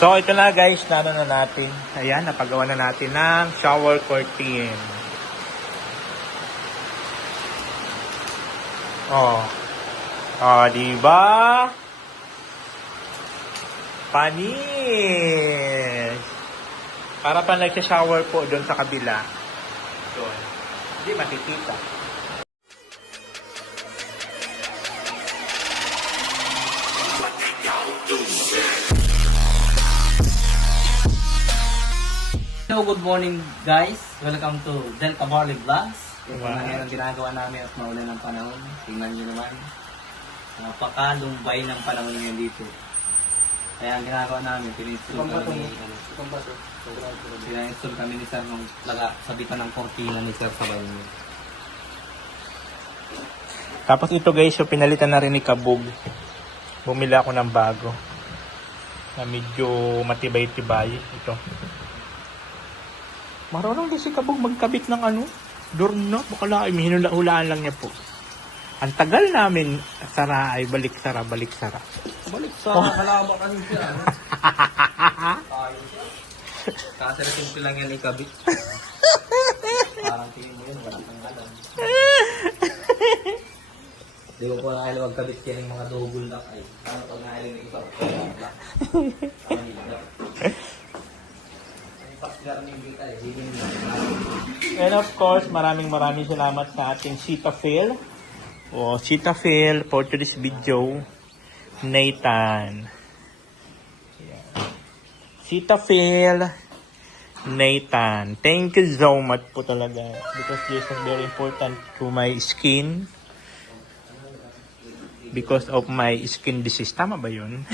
So, ito na guys, na natin. Ayan, napagawa na natin ng shower curtain. Oh. Oh, diba? Panis. Para pa nagsa-shower po doon sa kabila. Doon. Hindi makikita. Hello, good morning guys. Welcome to Delta Barley Vlogs. Ito Wow. na ngayon ang ginagawa namin at maulan ng panahon. Tingnan nyo naman. Napakalumbay ng panahon ngayon dito. Kaya ang ginagawa namin, pina-install kami ni Sir nung sabitan ng kortina ni Sir sa banyo. Tapos ito guys, so pinalitan na rin ni Kabog. Bumili ako ng bago. Na medyo matibay-tibay. Ito. Marunong din si Kabog magkabit ng doorknob. Baka hinula-hulaan lang niya po. Ang tagal namin, sara ay balik sara. Balik sa Kalama kasi siya. Kasarating ko lang yan ikabit. Parang tingin mo yun, walang tanggalan. Di ko po nakailan magkabit yan yung mga double lock ay. Ano pag nakailan yung isa? And of course, maraming salamat sa ating Cetaphil. Cetaphil for today's video. Nathan. Cetaphil. Nathan. Thank you so much po talaga. Because this is very important to my skin. Because of my skin disease. Tama ba yun?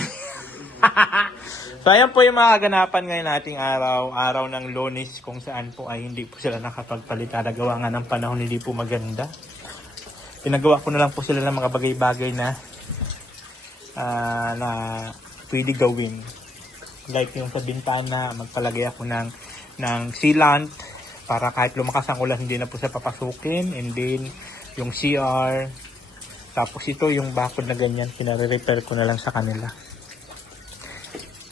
So, ayan po yung mga kaganapan ngayon nating araw ng Lunes, kung saan po ay hindi po sila nakapagpalita. Nagawa nga ng panahon hindi po maganda. Pinagawa ko na lang po sila ng mga bagay-bagay na pwede gawin. Like yung sa bintana, magpalagay ako ng sealant para kahit lumakas ang ulan, hindi na po siya papasukin. And then, yung CR. Tapos ito, yung bakod na ganyan, pinare-repair ko na lang sa kanila.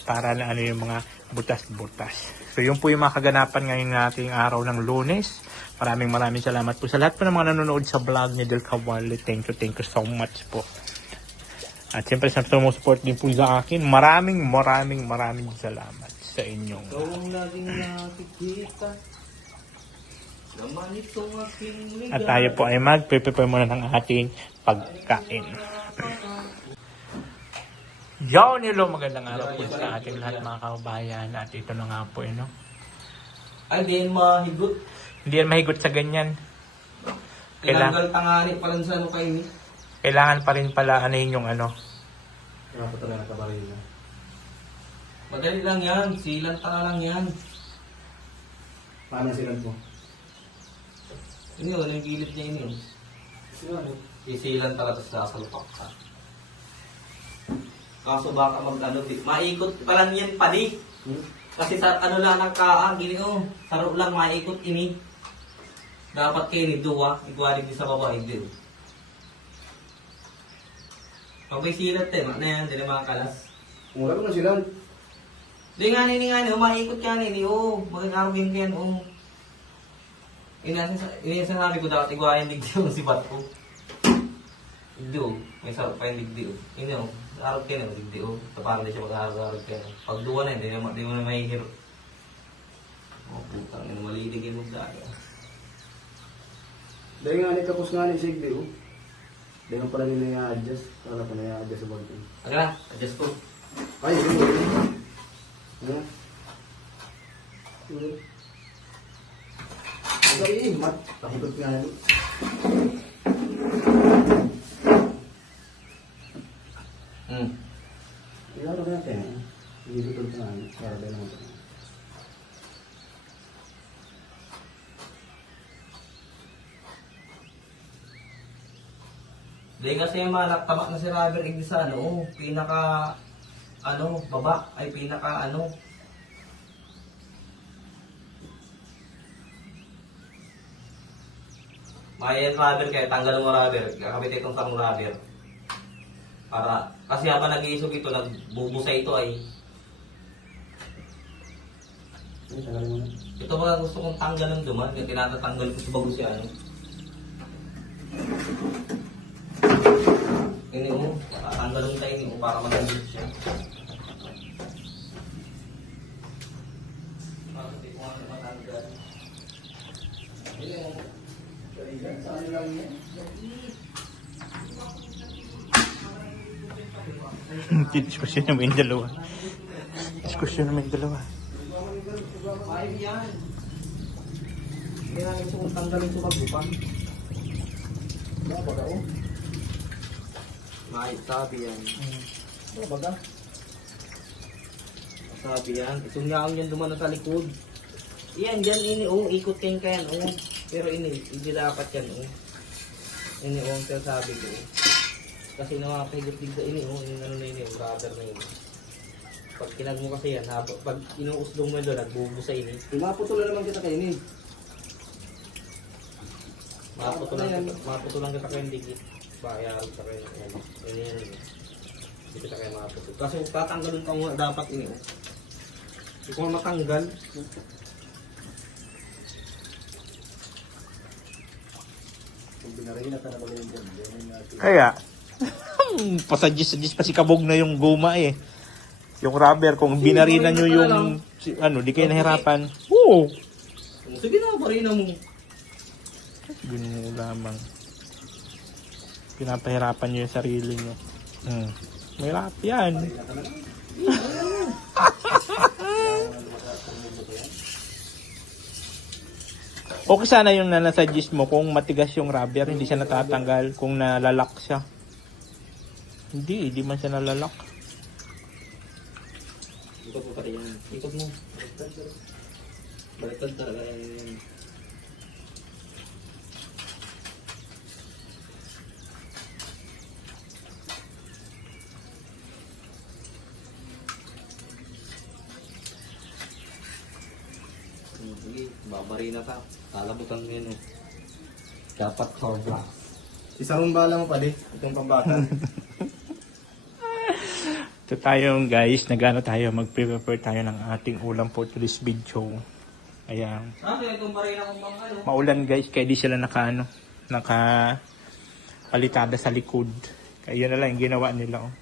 Para na yung mga butas-butas. So, yun po yung mga kaganapan ngayon nating araw ng Lunes. Maraming salamat po sa lahat po ng mga nanonood sa vlog ni Del Cavalli. Thank you so much po. At siyempre, sa support din po sa akin. Maraming salamat sa inyong. Kung laging nakikita, naman itong aking ligaw. At tayo po ay mag-prepare muna ng ating pagkain. Yo, nilo, magandang araw po sa ating lahat mga kababayan. At ito na nga po, Ay, di yan mahigot. Hindi yan mahigot sa ganyan. Tinanggal tangani pa lang sa kayo. Kailangan pa rin pala yung Kaya pa talaga nakabaril na. Madali lang yan. Silang tanga lang yan. Paano silang mo? Ini yun, yung gilid niya ini yun. Isilan talaga sa salupak ka. Kaso baka maikot pa lang yan pali. Kasi sa lang ang kaang, gini saro lang maikot ini. Dapat kayo ni Dua, igualig din sa baba, hindi. Pag may silat na yan, hindi na makakalas. Mura ko na silang. Di nga maikot ka nini, magkakaroon ka yan, Inasasabi ko dapat igualig din yung sibat ko. Hindi may sarap pa yung digdi Ini arap ka na, digdi Parang di siya mag-arap ka na. Pag duwa na, hindi mo na mahihirap. Putang ina, maliligin mo dahil. Dahil nga ni tapos nga ni Sigdi Dahil nga pala nila i-adjust. Para pa na i-adjust sa ballpen. Aga na, adjust ko. Ay, yun. Ano? Ay, mat. Pakikot nga ni. Ilaro natin. Ilitutol ka nga. Para dahil naman ito. Dahil kasi yung mga naktabak na si Robert Igdi sa baba, ay Mayan rubber kaya tanggal mo rubber, kakabit itong sarong rubber. Para, kasi habang nag-iisog ito, nagbubusa ito ay Sige, tagalin mo na. Ito mga gusto kong tanggalan duman, kaya tinatatanggal ko sa bago siya, ano. Ini mo, tatanggalin tayo ini mo para matanggal siya. Bakit di ko nga matanggal? Ini mo. Saan lang yan? Diskusyon naman yung dalawa. Diskusyon naman yung dalawa. Ayun yan. Hindi namin gusto kong tanggalin sa bagupan. Ano ba ka, oh? May sabi yan. Ano ba ka? Sabi yan. Isunyaon yan duman sa likod. Yan, dyan ini, oh, ikot kayo kayan, oh. Pero ini, hindi dapat yan, oh. Ini, oh, ang sabi ko, oh. Kasi nakakahigot-higda ini, oh, yung ano na ini, yung rubber na ini. Pag kinag mo kasi yan, pag inuuslong mo doon, nagbubusa ini. Maputulan naman kita kayo ni. Maputulang kita kayo dikit. Bayaran kita kayo, ano, ini yan, ini. Hindi kita kayo maputol. Kasi tatanggalin ka mo dapat ini, oh. Hindi ko nga matanggal. Kung binarina ka na ba ganyan dyan? Yan yung natin. Kaya, pasadjis pa si kabog na yung guma eh. Yung rubber, kung binarina nyo yung, ano, di kayo nahirapan. Oo. Sige na, parina mo. Ganun mo lamang. Pinapahirapan nyo yung sarili nyo. Mahirap yan. Okay sana yung nasuggest mo kung matigas yung rubber, hindi siya natatanggal kung nalalak siya. Hindi man siya nalalak. Ikot mo pati yan. Ikot mo. Baliktad talaga yan. Sige, babarina ka. Lalabutan mo yun. Dapat sobra. Isang bala mo pa di. Itong pambata. Ito tayo guys, nagano tayo, mag-prepare tayo ng ating ulam for today's video. Ayan. Kaya itong barina kong bang ano. Maulan guys, kaya di sila naka palitada sa likod. Kaya yun na lang yung ginawa nila. Oh.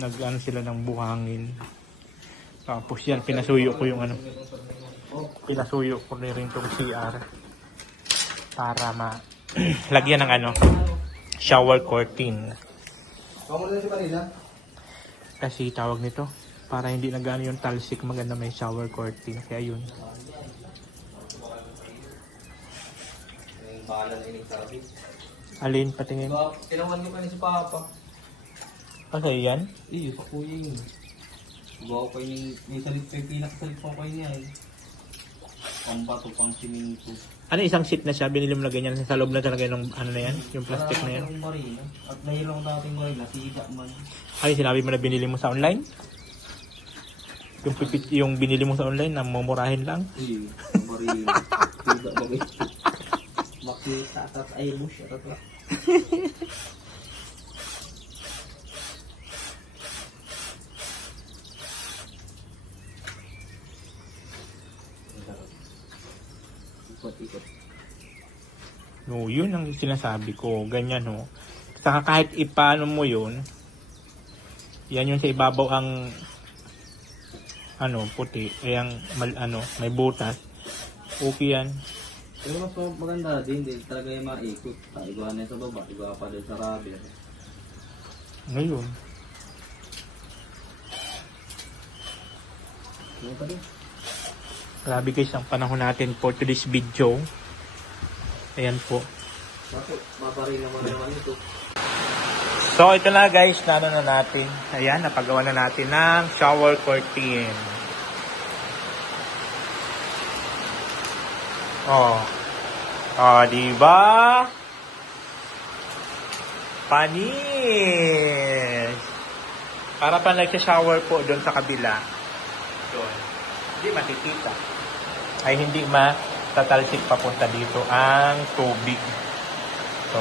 Nag-ano sila ng buhangin. Tapos yan, pinasuyo ko yung ano. Pinasuyo ko na rin itong CR. Para lagyan ng ano, shower curtain. Kamu na si Marina? Kasi tawag nito, para hindi nagano yung talsik, maganda may shower curtain. Kaya yun. Yung bala na sabi. Alin, patingin. Tinawan niyo pa si Papa. Okay, yan. Iyo, sa kuya yun. Bawa ko yung salit pa yung pinakasalit pa ko niya eh. Pang bato, pang siminto. Ano, isang sheet na siya, binili mo na ganyan. Sa loob na talaga yung ano na yan, yung plastic na yan. Wala marina. At nahirang ko dating marina, siga man. Ay, sinabi mo na binili mo sa online? Yung binili mo sa online na mumurahin lang? Iyo, marina. Siga bagay. Makita, ay bush, tatla. Ikot-ikot. No, yun ang sinasabi ko. Ganyan, ho. Saka kahit ipano mo yun, yan yung sa ibabaw ang ano, puti. Ay ang may butas. Okay yan. Pero mas maganda din talaga yung maikot. Iba na sa baba, iba pa din sa rubber. Ngayon. Ano pa din? Grabe guys ang panahon natin for today's video. Ayan po. Bakit? Maparin naman ito. So ito na guys, na natin. Ayan, napagawa na natin ng shower curtain. Diba? Panis! Para pa nagsha-shower po doon sa kabila. Doon. Hindi makikita. Ay hindi matatalsik papunta dito ang tubig. So,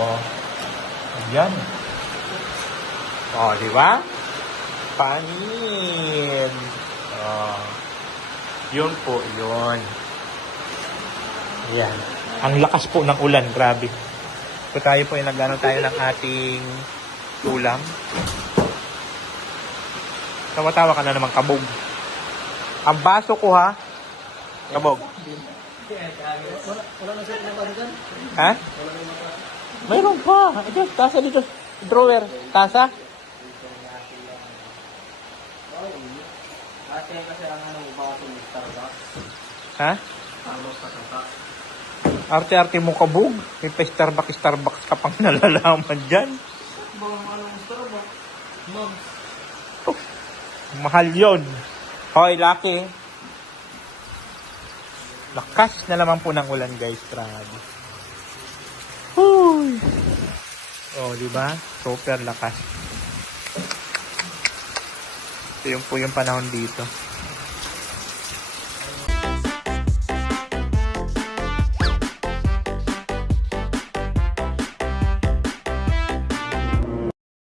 ayan. Di ba? Panin. Yun po, yun. Ayan. Ang lakas po ng ulan, grabe. So tayo po ay nagano tayo ng ating ulam. Tawa-tawa ka na naman, kabog. Ang baso ko ha, kabog. Wala na siya naman dyan. Ha? Mayroon pa. Ito, tasa dito. Drawer. Tasa. Kasi ang ano, baso ng Starbucks. Ha? Starbucks sa kata. Arte-arte mo kabog. May pa Starbucks ka pang nalalaman dyan. Bawang anong Starbucks? Ma'am. Mahal yon. Hoy, Lucky. Lakas na naman po ng ulan, guys. Grabe. Huy. Oh, di ba? Super lakas. Ito yung po yung panahon dito.